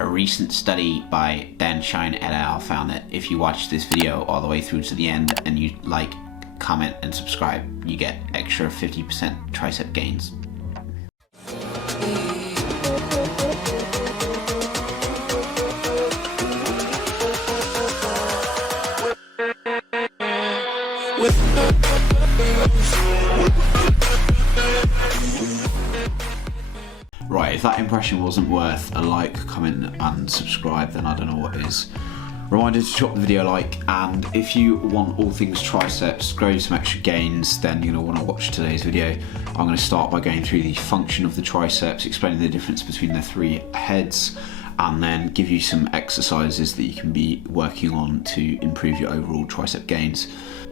A recent study by Dan Shine et al. Found that if you watch this video all the way through to the end and you like, comment and subscribe, you get extra 50% tricep gains. Right, if that impression wasn't worth a like, comment and subscribe, then I don't know what is. Reminder to drop the video a like, and if you want all things triceps, grow some extra gains, then you're going to want to watch today's video. I'm going to start by going through the function of the triceps, explaining the difference between the three heads, and then give you some exercises that you can be working on to improve your overall tricep gains.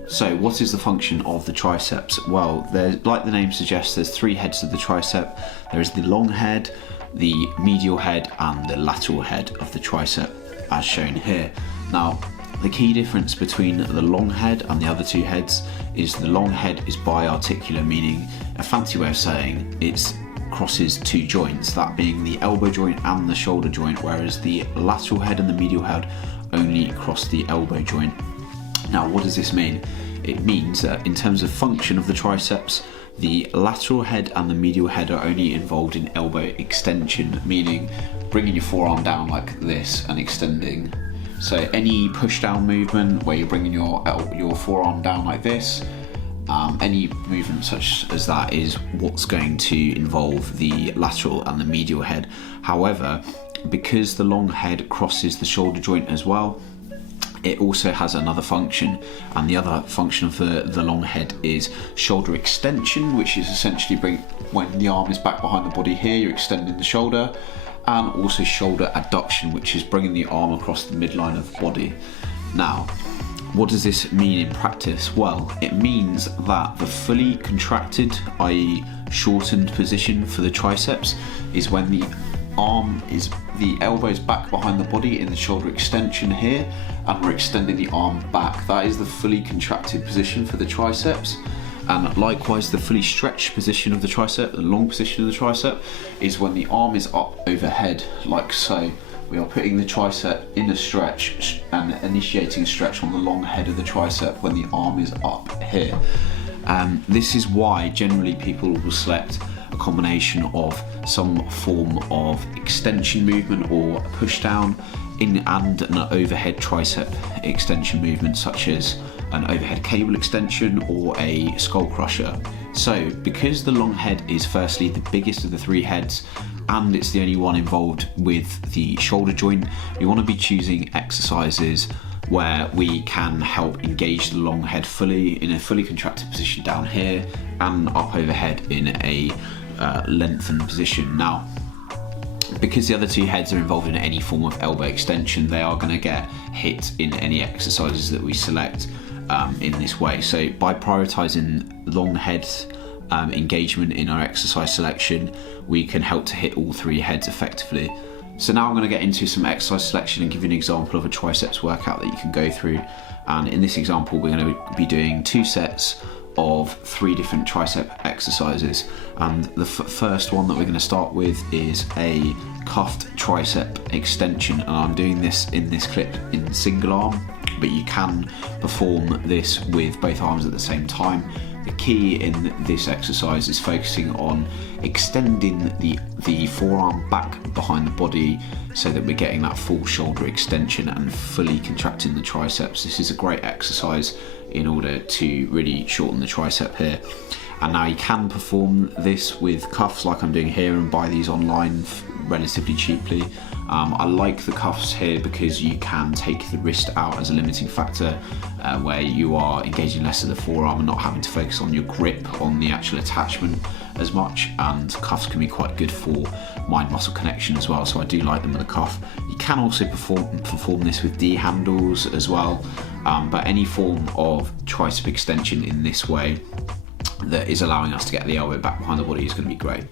So what is the function of the triceps? Well, like the name suggests, there's three heads of the tricep. There is the long head, the medial head, and the lateral head of the tricep, as shown here. Now, the key difference between the long head and the other two heads is the long head is biarticular, meaning a fancy way of saying it crosses two joints, that being the elbow joint and the shoulder joint, whereas the lateral head and the medial head only cross the elbow joint. Now, what does this mean? It means that in terms of function of the triceps, the lateral head and the medial head are only involved in elbow extension, meaning bringing your forearm down like this and extending. So any push down movement where you're bringing your forearm down like this, any movement such as that is what's going to involve the lateral and the medial head. However, because the long head crosses the shoulder joint as well, it also has another function, and the other function of the long head is shoulder extension, which is essentially when the arm is back behind the body here, you're extending the shoulder, and also shoulder adduction, which is bringing the arm across the midline of the body. Now, what does this mean in practice? Well, it means that the fully contracted, i.e. shortened position for the triceps is when the elbow is back behind the body in the shoulder extension here, and we're extending the arm back. That is the fully contracted position for the triceps. And likewise, the fully stretched position of the tricep, the long position of the tricep, is when the arm is up overhead, like so. We are putting the tricep in a stretch and initiating a stretch on the long head of the tricep when the arm is up here. This is why generally people will select a combination of some form of extension movement or push down and an overhead tricep extension movement, such as an overhead cable extension or a Skullcrusher. So because the long head is firstly the biggest of the three heads and it's the only one involved with the shoulder joint, we want to be choosing exercises where we can help engage the long head fully in a fully contracted position down here and up overhead in a lengthened position. Now, because the other two heads are involved in any form of elbow extension, they are going to get hit in any exercises that we select in this way. So by prioritizing long head engagement in our exercise selection, we can help to hit all three heads effectively. So now I'm going to get into some exercise selection and give you an example of a triceps workout that you can go through. And in this example, we're going to be doing 2 sets of 3 different tricep exercises. And the first one that we're going to start with is a cuffed tricep extension. And I'm doing this in this clip in single arm, but you can perform this with both arms at the same time. The key in this exercise is focusing on extending the forearm back behind the body so that we're getting that full shoulder extension and fully contracting the triceps. This is a great exercise in order to really shorten the tricep here. And now you can perform this with cuffs like I'm doing here and buy these online relatively cheaply. I like the cuffs here because you can take the wrist out as a limiting factor where you are engaging less of the forearm and not having to focus on your grip on the actual attachment as much, and cuffs can be quite good for mind-muscle connection as well, so I do like them with a cuff. You can also perform this with D handles as well, but any form of tricep extension in this way that is allowing us to get the elbow back behind the body is going to be great.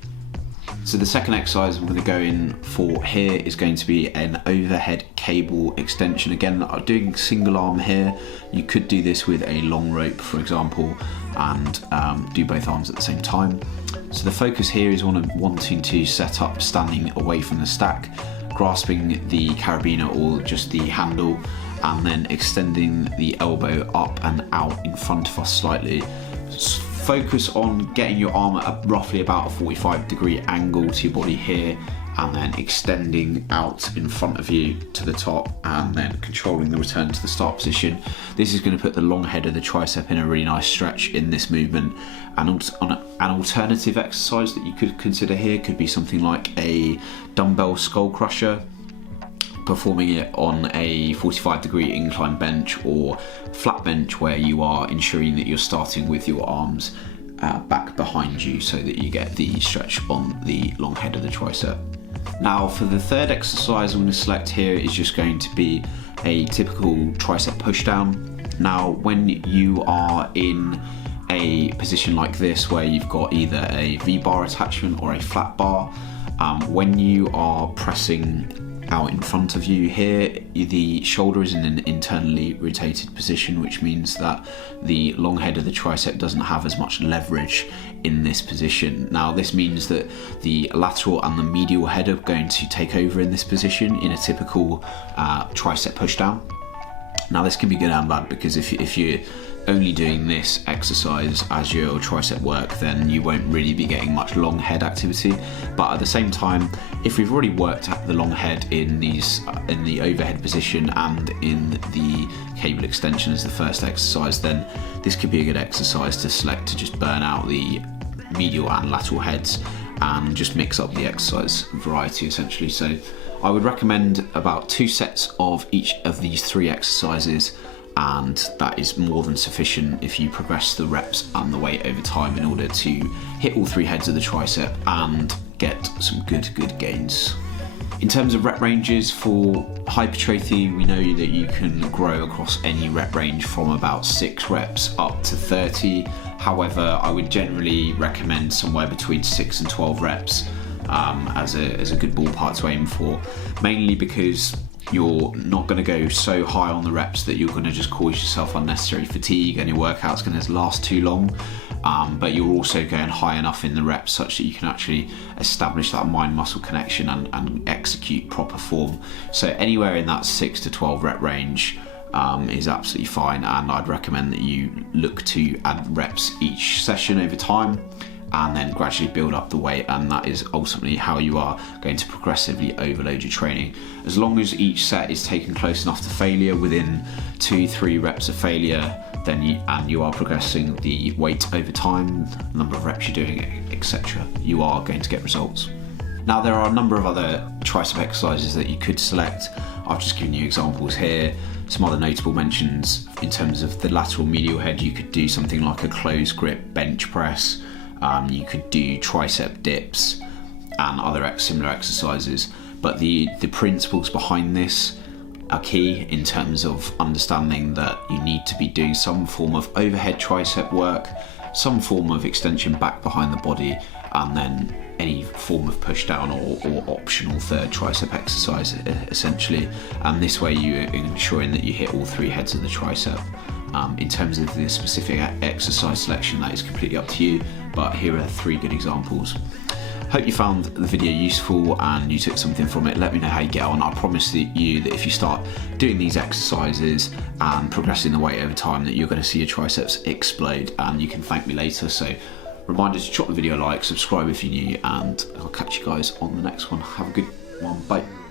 So the second exercise I'm going to go in for here is going to be an overhead cable extension. Again, I'm doing single arm here. You could do this with a long rope, for example, and do both arms at the same time. So the focus here is wanting to set up standing away from the stack. grasping the carabiner or just the handle, and then extending the elbow up and out in front of us slightly. Focus on getting your arm at roughly about a 45-degree angle to your body here, and then extending out in front of you to the top, and then controlling the return to the start position. This is going to put the long head of the tricep in a really nice stretch in this movement. And an alternative exercise that you could consider here could be something like a Dumbbell Skullcrusher, performing it on a 45-degree incline bench or flat bench, where you are ensuring that you're starting with your arms back behind you so that you get the stretch on the long head of the tricep. Now for the third exercise I'm going to select here is just going to be a typical tricep pushdown. Now when you are in a position like this where you've got either a V-bar attachment or a flat bar, when you are pressing out in front of you here, the shoulder is in an internally rotated position, which means that the long head of the tricep doesn't have as much leverage in this position. Now this means that the lateral and the medial head are going to take over in this position in a typical tricep pushdown. Now this can be good and bad, because if you're only doing this exercise as your tricep work, then you won't really be getting much long head activity. But at the same time, if we've already worked at the long head in the overhead position and in the cable extension as the first exercise, then this could be a good exercise to select to just burn out the medial and lateral heads and just mix up the exercise variety essentially. So I would recommend about 2 sets of each of these 3 exercises, and that is more than sufficient if you progress the reps and the weight over time in order to hit all 3 heads of the tricep and get some good gains. In terms of rep ranges for hypertrophy, we know that you can grow across any rep range from about 6 reps up to 30. However, I would generally recommend somewhere between 6 and 12 reps as a good ballpark to aim for, mainly because you're not going to go so high on the reps that you're going to just cause yourself unnecessary fatigue and your workout's going to last too long, but you're also going high enough in the reps such that you can actually establish that mind-muscle connection and execute proper form. So anywhere in that 6 to 12 rep range is absolutely fine, and I'd recommend that you look to add reps each session over time and then gradually build up the weight, and that is ultimately how you are going to progressively overload your training. As long as each set is taken close enough to failure, within 2-3 reps of failure, then you are progressing the weight over time, the number of reps you're doing, etc., you are going to get results. Now there are a number of other tricep exercises that you could select. I've just given you examples here. Some other notable mentions in terms of the lateral medial head, you could do something like a closed grip bench press. You could do tricep dips and other similar exercises, but the principles behind this are key in terms of understanding that you need to be doing some form of overhead tricep work, some form of extension back behind the body, and then any form of push down or optional third tricep exercise essentially. And this way you're ensuring that you hit all 3 heads of the tricep. In terms of the specific exercise selection, that is completely up to you, but here are 3 good examples. Hope you found the video useful and you took something from it. Let me know how you get on. I promise you that if you start doing these exercises and progressing the weight over time, that you're going to see your triceps explode, and you can thank me later. So reminder to drop the video a like, subscribe if you're new, and I'll catch you guys on the next one. Have a good one. Bye.